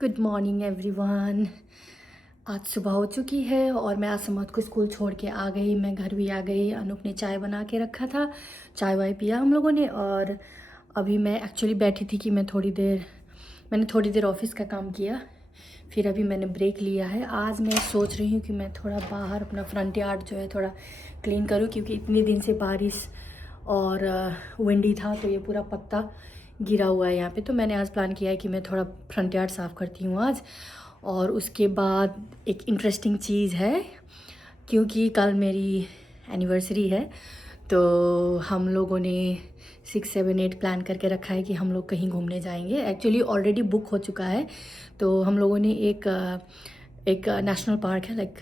Good morning everyone. आज सुबह हो चुकी है और मैं आसमात को स्कूल छोड़ के आ गई। मैं घर भी आ गई। अनूप ने चाय बना के रखा था, चाय वाय पिया हम लोगों ने। और अभी मैं एक्चुअली बैठी थी कि मैंने थोड़ी देर ऑफिस का काम किया, फिर अभी मैंने ब्रेक लिया है। आज मैं सोच रही हूँ कि मैं थोड़ा बाहर अपना फ्रंट यार्ड जो है थोड़ा क्लीन करूँ, क्योंकि इतने दिन से बारिश और विंडी था तो ये पूरा पत्ता गिरा हुआ है यहाँ पे। तो मैंने आज प्लान किया है कि मैं थोड़ा फ्रंट यार्ड साफ़ करती हूँ आज। और उसके बाद एक इंटरेस्टिंग चीज़ है, क्योंकि कल मेरी एनिवर्सरी है, तो हम लोगों ने 6, 7, 8 प्लान करके रखा है कि हम लोग कहीं घूमने जाएंगे। एक्चुअली ऑलरेडी बुक हो चुका है। तो हम लोगों ने एक नेशनल पार्क है, like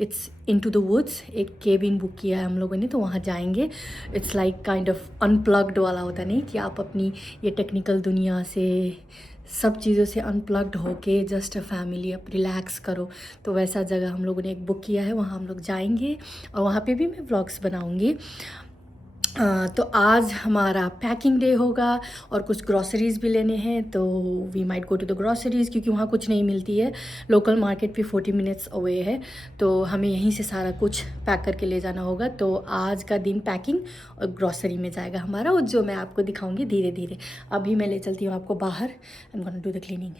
it's into the woods, एक केबिन बुक किया है हम लोगों ने, तो वहाँ जाएंगे। It's like kind of unplugged वाला होता नहीं कि आप अपनी ये टेक्निकल दुनिया से सब चीज़ों से अनप्लग्ड होके जस्ट फैमिली अब रिलैक्स करो। तो वैसा जगह हम लोगों ने एक बुक किया है, वहाँ हम लोग जाएंगे और वहाँ पे भी मैं व्लॉग्स बनाऊँगी। तो आज हमारा पैकिंग डे होगा और कुछ ग्रॉसरीज़ भी लेने हैं, तो we might go to the groceries, क्योंकि वहाँ कुछ नहीं मिलती है। लोकल मार्केट भी 40 मिनट्स अवे है, तो हमें यहीं से सारा कुछ पैक करके ले जाना होगा। तो आज का दिन पैकिंग और ग्रॉसरी में जाएगा हमारा, और जो मैं आपको दिखाऊंगी धीरे धीरे। अभी मैं ले चलती हूँ आपको बाहर। I am gonna do the cleaning.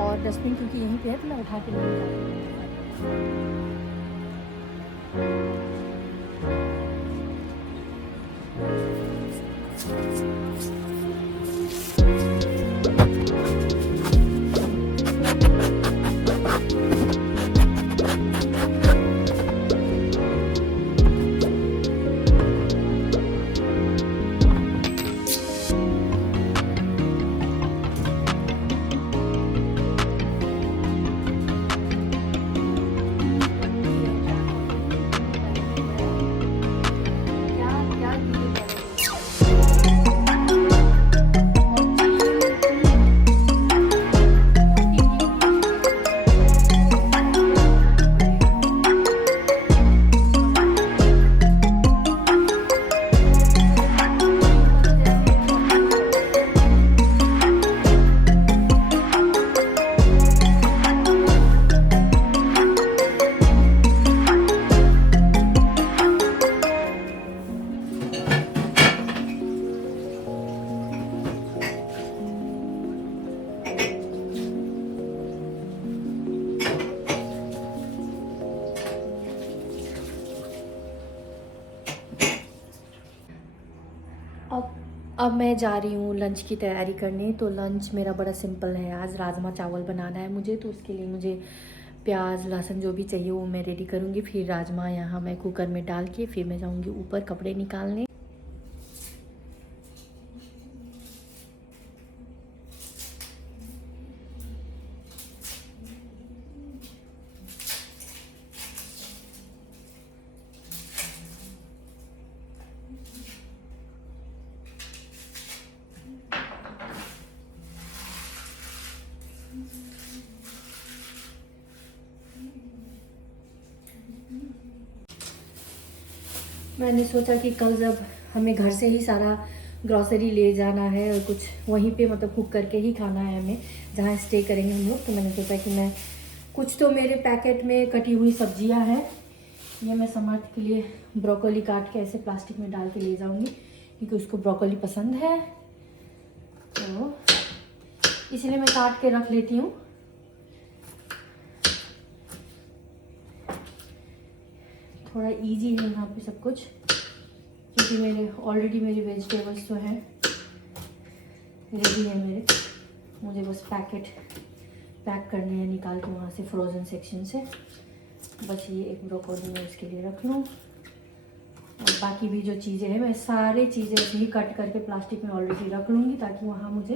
और डस्टबिन क्योंकि यहीं पे है, तो मैं उठा के लेके जाती अब मैं जा रही हूँ लंच की तैयारी करने। तो लंच मेरा बड़ा सिंपल है। आज राजमा चावल बनाना है मुझे, तो उसके लिए मुझे प्याज लहसुन जो भी चाहिए वो मैं रेडी करूँगी। फिर राजमा यहाँ मैं कुकर में डाल के फिर मैं जाऊँगी ऊपर कपड़े निकालने। मैंने सोचा कि कल जब हमें घर से ही सारा ग्रॉसरी ले जाना है और कुछ वहीं पे मतलब कुक करके ही खाना है हमें, जहाँ स्टे करेंगे हम लोग। तो मैंने सोचा कि मैं कुछ तो मेरे पैकेट में कटी हुई सब्जियां हैं, ये मैं समर्थ के लिए ब्रोकोली काट के ऐसे प्लास्टिक में डाल के ले जाऊंगी, क्योंकि उसको ब्रोकोली पसंद है, तो इसलिए मैं काट के रख लेती हूँ। थोड़ा इजी है यहाँ पे सब कुछ, क्योंकि ऑलरेडी मेरे वेजिटेबल्स जो हैं रेडी है मेरे, मुझे बस पैक करने हैं निकाल के वहाँ से फ्रोज़न सेक्शन से। बस ये एक ब्रोकोली मैं इसके लिए रख लूँ, और बाकी भी जो चीज़ें हैं मैं सारी चीज़ें ऐसे ही कट करके प्लास्टिक में ऑलरेडी रख लूँगी, ताकि वहाँ मुझे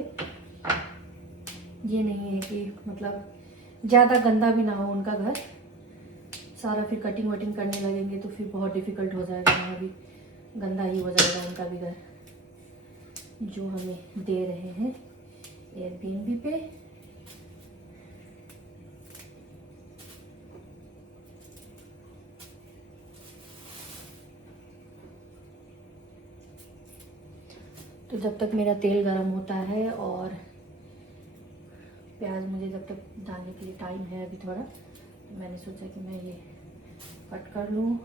ये नहीं है कि मतलब ज़्यादा गंदा भी ना हो उनका घर। सारा फिर कटिंग वटिंग करने लगेंगे तो फिर बहुत डिफ़िकल्ट हो जाएगा, वहाँ भी गंदा ही हो जाएगा उनका भी घर, जो हमें दे रहे हैं एयरबीएनबी पे। तो जब तक मेरा तेल गरम होता है और प्याज मुझे जब तक डालने के लिए टाइम है अभी थोड़ा, तो मैंने सोचा कि मैं ये कट कर लूँ।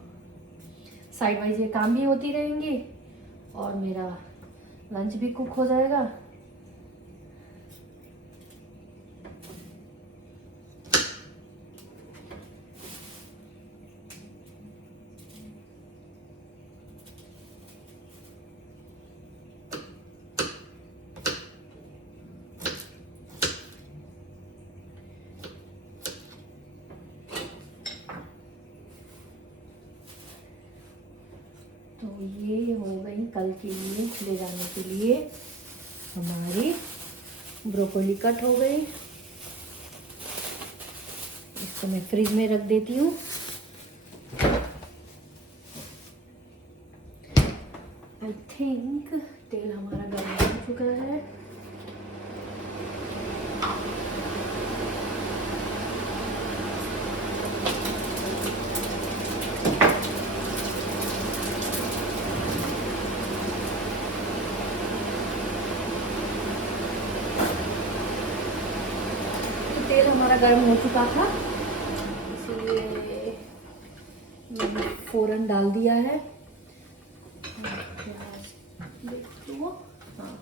साइड वाइज ये काम भी होती रहेंगी और मेरा लंच भी कुक हो जाएगा। तो ये हो गई कल के लिए ले जाने के लिए हमारी ब्रोकोली कट हो गई। इसको मैं फ्रिज में रख देती हूँ। आई थिंक तेल हमारा गर्म हो चुका है। तेल हमारा गर्म हो चुका था, इसलिए मैंने फ़ौरन डाल दिया है प्याज। हाँ,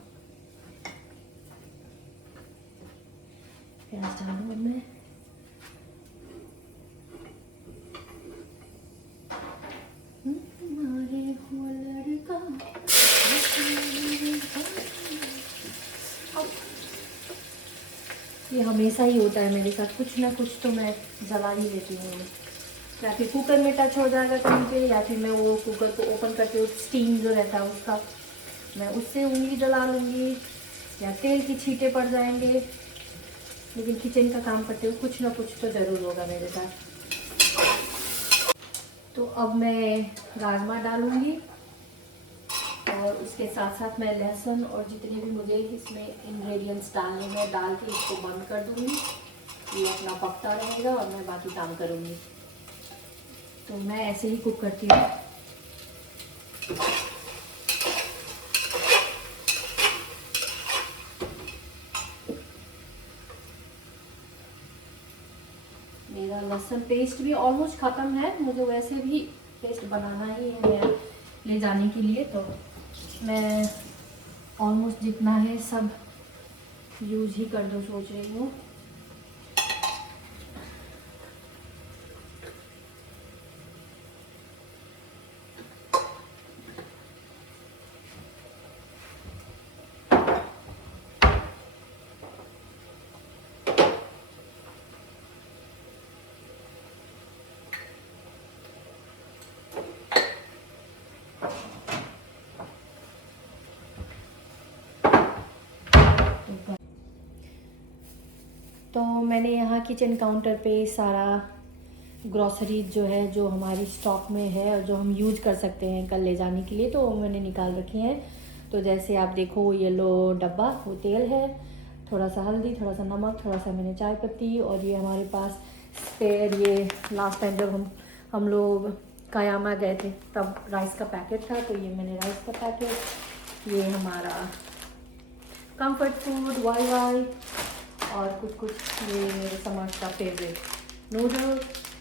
प्याज डालूँ अब मैं। ये हमेशा ही होता है मेरे साथ, कुछ ना कुछ तो मैं जला ही लेती हूँ, या फिर कुकर में टच हो जाएगा कहीं पे, या फिर मैं वो कुकर को ओपन करके उस स्टीम जो रहता है उसका मैं उससे उंगली जला लूँगी, या तेल की छींटे पड़ जाएंगे। लेकिन किचन का काम करते हुए कुछ ना कुछ तो ज़रूर होगा मेरे साथ। तो अब मैं राजमा डालूँगी, और उसके साथ साथ मैं लहसुन और जितने भी मुझे इसमें इंग्रेडिएंट्स डालने हैं डाल के इसको बंद कर दूँगी। ये अपना पकता रहेगा और मैं बाकी काम करूँगी। तो मैं ऐसे ही कुक करती हूँ। मेरा लहसुन पेस्ट भी ऑलमोस्ट ख़त्म है, मुझे वैसे भी पेस्ट बनाना ही है ले जाने के लिए, तो मैं ऑलमोस्ट जितना है सब यूज ही कर दो सोच रही हूँ। तो मैंने यहाँ किचन काउंटर पे सारा ग्रॉसरी जो है, जो हमारी स्टॉक में है और जो हम यूज कर सकते हैं कल ले जाने के लिए, तो वो मैंने निकाल रखी हैं। तो जैसे आप देखो येलो डब्बा, वो तेल है, थोड़ा सा हल्दी, थोड़ा सा नमक, थोड़ा सा मैंने चाय पत्ती, और ये हमारे पास स्पेयर, ये लास्ट टाइम जब हम लोग कयामा गए थे तब राइस का पैकेट था, तो ये मैंने राइस का पैकेट, ये हमारा कंफर्ट फूड वाई वाई, और कुछ कुछ ये मेरे समाज का फेवरेट नूडल।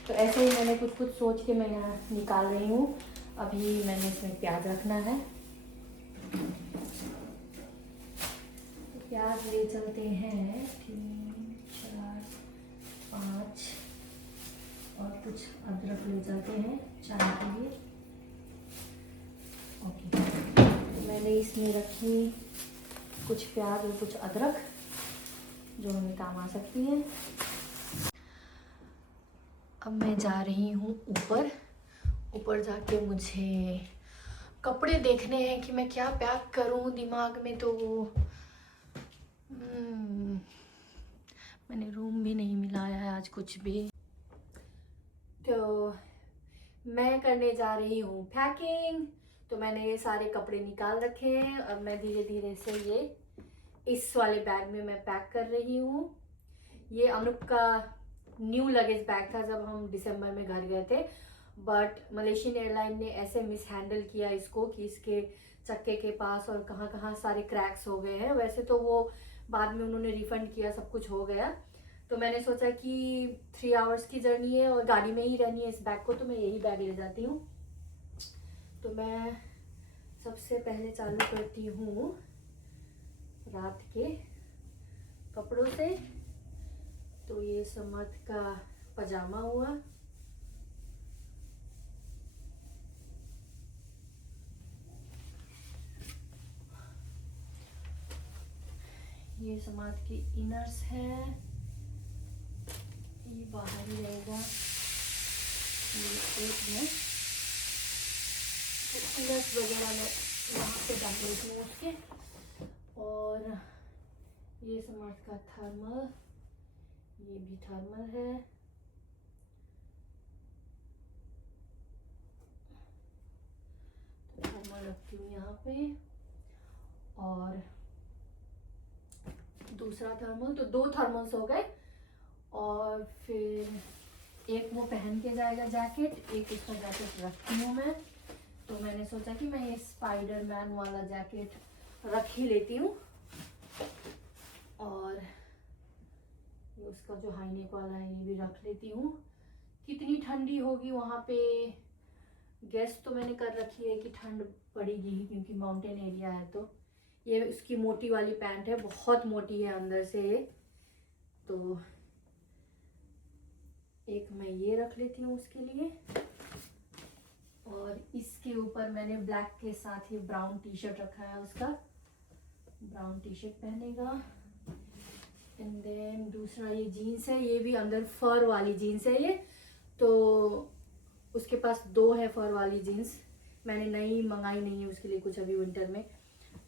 तो ऐसे ही मैंने कुछ कुछ सोच के मैं यहाँ निकाल रही हूँ। अभी मैंने इसमें प्याज रखना है, तो प्याज ले चलते हैं 3 4 5, और कुछ अदरक ले जाते हैं चाय के लिए। ओके, तो मैंने इसमें रखी कुछ प्याज और कुछ अदरक जो हमें काम आ सकती है। अब मैं जा रही हूँ ऊपर। ऊपर जाके मुझे कपड़े देखने हैं कि मैं क्या पैक करूँ। दिमाग में तो मैंने रूम भी नहीं मिलाया है आज कुछ भी। तो मैं करने जा रही हूँ पैकिंग। तो मैंने ये सारे कपड़े निकाल रखे हैं। अब मैं धीरे धीरे से ये इस वाले बैग में मैं पैक कर रही हूँ। ये अनुप का न्यू लगेज बैग था जब हम दिसंबर में घर गए थे, बट मलेशियन एयरलाइन ने ऐसे मिस हैंडल किया इसको कि इसके चक्के के पास और कहाँ कहाँ सारे क्रैक्स हो गए हैं। वैसे तो वो बाद में उन्होंने रिफंड किया, सब कुछ हो गया। तो मैंने सोचा कि 3 आवर्स की जर्नी है और गाड़ी में ही रहनी है इस बैग को, तो मैं यही बैग ले जाती हूँ। तो मैं सबसे पहले चालू करती हूँ रात के कपड़ों से। तो ये समर्थ का पजामा हुआ, ये समर्थ की इनर्स है, ये बाहर ही रहेगा। ये एक है तो इनर्स वगैरह मैं वहाँ पे डाल देती हूँ उसके। और ये समर्थ का थर्मल, ये भी थर्मल है। तो थर्मल रखती हूँ यहाँ पे। और दूसरा थर्मल, तो 2 थर्मल्स हो गए। और फिर एक वो पहन के जाएगा जैकेट, एक इसका जैकेट रखती हूँ मैं। तो मैंने सोचा कि मैं ये स्पाइडरमैन वाला जैकेट रख ही लेती हूँ। और ये उसका जो हाई नेक वाला है ये भी रख लेती हूँ। कितनी ठंडी होगी वहाँ पे, गेस तो मैंने कर रखी है कि ठंड पड़ेगी ही, क्योंकि माउंटेन एरिया है। तो ये उसकी मोटी वाली पैंट है, बहुत मोटी है अंदर से। तो एक मैं ये रख लेती हूँ उसके लिए। और इसके ऊपर मैंने ब्लैक के साथ ही ब्राउन टी शर्ट रखा है, उसका ब्राउन टी शर्ट पहनेगा। एंड देन दूसरा ये जीन्स है, ये भी अंदर फर वाली जीन्स है ये। तो उसके पास 2 है फर वाली जीन्स, मैंने नई मंगाई नहीं है उसके लिए कुछ अभी विंटर में।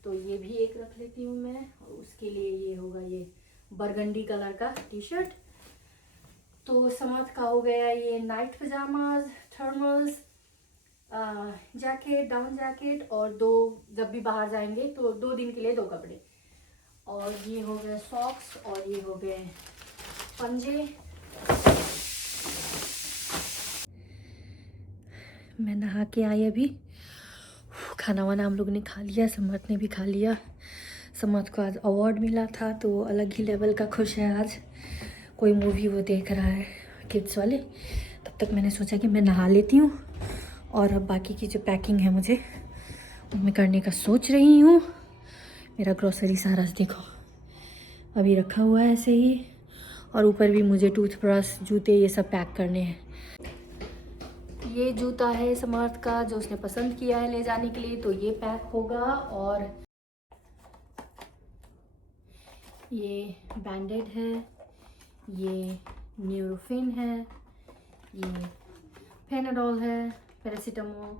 तो ये भी एक रख लेती हूँ मैं। और उसके लिए ये होगा ये बरगंडी कलर का टी शर्ट। तो समर्थ का हो गया ये night pyjamas, thermals, jacket, down jacket, और 2 जब भी बाहर जाएंगे तो 2 दिन के लिए 2 कपड़े। और ये हो गए सॉक्स, और ये हो गए पंजे। मैं नहा के आई अभी। खाना वाना हम लोग ने खा लिया, समर्थ ने भी खा लिया। समर्थ को आज अवार्ड मिला था तो वो अलग ही लेवल का खुश है। आज कोई मूवी वो देख रहा है किड्स वाले। तब तक मैंने सोचा कि मैं नहा लेती हूँ, और अब बाकी की जो पैकिंग है मुझे मैं करने का सोच रही हूँ। मेरा ग्रोसरी सारा देखो अभी रखा हुआ है ऐसे ही, और ऊपर भी मुझे टूथब्रश, जूते, ये सब पैक करने हैं। ये जूता है समर्थ का जो उसने पसंद किया है ले जाने के लिए, तो ये पैक होगा। और ये बैंडेड है, ये न्यूरोफिन है, ये पेनाडोल है, पैरासीटामोल,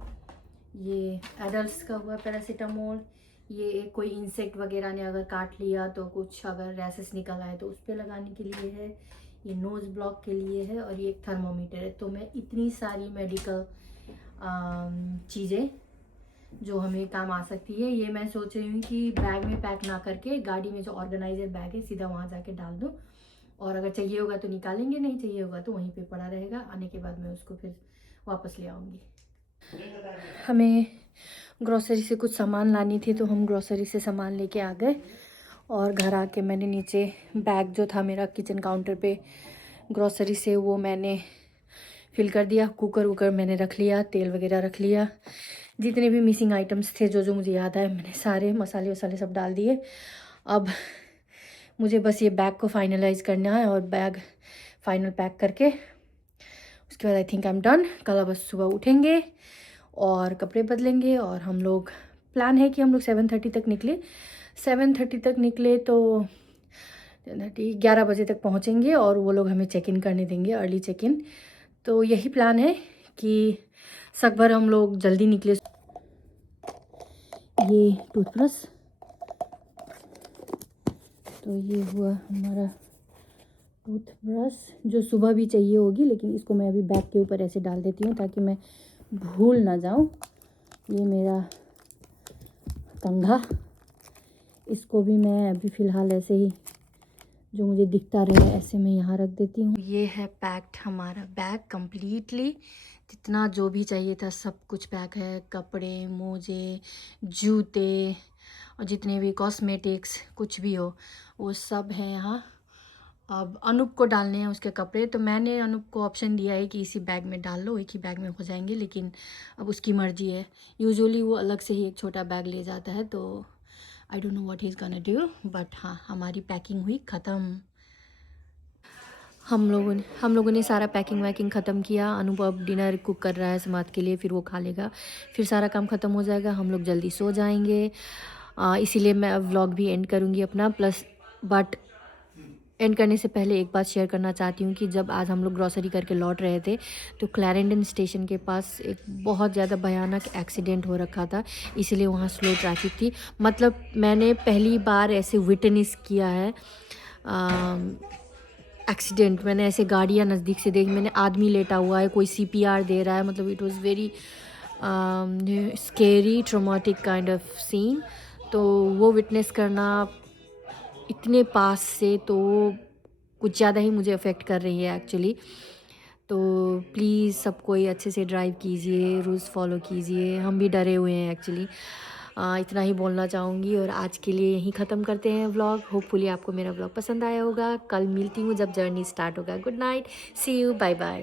ये एडल्ट्स का हुआ पैरासीटामोल। ये एक कोई इंसेक्ट वगैरह ने अगर काट लिया तो कुछ अगर रैसेस निकल आए तो उस पर लगाने के लिए है। ये नोज़ ब्लॉक के लिए है, और ये एक थर्मोमीटर है। तो मैं इतनी सारी मेडिकल चीज़ें जो हमें काम आ सकती है, ये मैं सोच रही हूँ कि बैग में पैक ना करके गाड़ी में जो ऑर्गेनाइजर बैग है सीधा वहाँ जाके डाल दूँ। और अगर चाहिए होगा तो निकालेंगे, नहीं चाहिए होगा तो वहीं पे पड़ा रहेगा। आने के बाद मैं उसको फिर वापस ले आऊँगी। हमें ग्रॉसरी से कुछ सामान लानी थी, तो हम ग्रॉसरी से सामान लेके आ गए। और घर आके मैंने नीचे बैग जो था मेरा किचन काउंटर पे ग्रॉसरी से, वो मैंने फिल कर दिया। कुकर वुकर मैंने रख लिया, तेल वगैरह रख लिया, जितने भी मिसिंग आइटम्स थे जो जो मुझे याद आए मैंने सारे मसाले वसाले सब डाल दिए। अब मुझे बस ये बैग को फाइनलाइज़ करना है और बैग फाइनल पैक करके उसके बाद I think I am done. कल बस सुबह उठेंगे और कपड़े बदलेंगे और हम लोग, प्लान है कि हम लोग 7:30 तक निकले। 7:30 तक निकले तो 11 बजे तक पहुंचेंगे और वो लोग हमें चेक इन करने देंगे, अर्ली चेक इन। तो यही प्लान है कि सकभर हम लोग जल्दी निकले। ये टूथब्रश, तो ये हुआ हमारा टूथब्रश जो सुबह भी चाहिए होगी, लेकिन इसको मैं अभी बैग के ऊपर ऐसे डाल देती हूँ ताकि मैं भूल ना जाऊँ। ये मेरा कंघा, इसको भी मैं अभी फ़िलहाल ऐसे ही जो मुझे दिखता रहे ऐसे मैं यहाँ रख देती हूँ। ये है पैक्ड हमारा बैग कम्प्लीटली, जितना जो भी चाहिए था सब कुछ पैक है। कपड़े, मोजे, जूते और जितने भी कॉस्मेटिक्स कुछ भी हो वो सब है यहाँ। अब अनूप को डालने हैं उसके कपड़े, तो मैंने अनूप को ऑप्शन दिया है कि इसी बैग में डाल लो, एक ही बैग में हो जाएंगे, लेकिन अब उसकी मर्ज़ी है। यूजुअली वो अलग से ही एक छोटा बैग ले जाता है, तो I don't know what he is gonna do. But हाँ, हमारी पैकिंग हुई ख़त्म। हम लोगों ने सारा पैकिंग वैकिंग ख़त्म किया। अनूप अब डिनर कुक कर रहा है समात के लिए, फिर वो खा लेगा, फिर सारा काम ख़त्म हो जाएगा, हम लोग जल्दी सो जाएंगे। इसीलिए मैं अब व्लॉग भी एंड करूँगी अपना। प्लस बट एंड करने से पहले एक बात शेयर करना चाहती हूँ कि जब आज हम लोग ग्रॉसरी करके लौट रहे थे तो क्लैरेंडन स्टेशन के पास एक बहुत ज़्यादा भयानक एक्सीडेंट हो रखा था, इसलिए वहाँ स्लो ट्रैफिक थी। मतलब मैंने पहली बार ऐसे विटनेस किया है एक्सीडेंट। मैंने ऐसे गाड़ियाँ नज़दीक से देखी, मैंने आदमी लेटा हुआ है, कोई CPR दे रहा है, मतलब it was very scary traumatic kind of scene. तो वो विटनेस करना इतने पास से तो कुछ ज़्यादा ही मुझे अफेक्ट कर रही है एक्चुअली। तो प्लीज़ सब कोई अच्छे से ड्राइव कीजिए, रूल्स फॉलो कीजिए, हम भी डरे हुए हैं एक्चुअली। इतना ही बोलना चाहूँगी और आज के लिए यहीं ख़त्म करते हैं व्लॉग। होपफुली आपको मेरा व्लॉग पसंद आया होगा। कल मिलती हूँ जब जर्नी स्टार्ट होगा। Good night, see you, bye bye.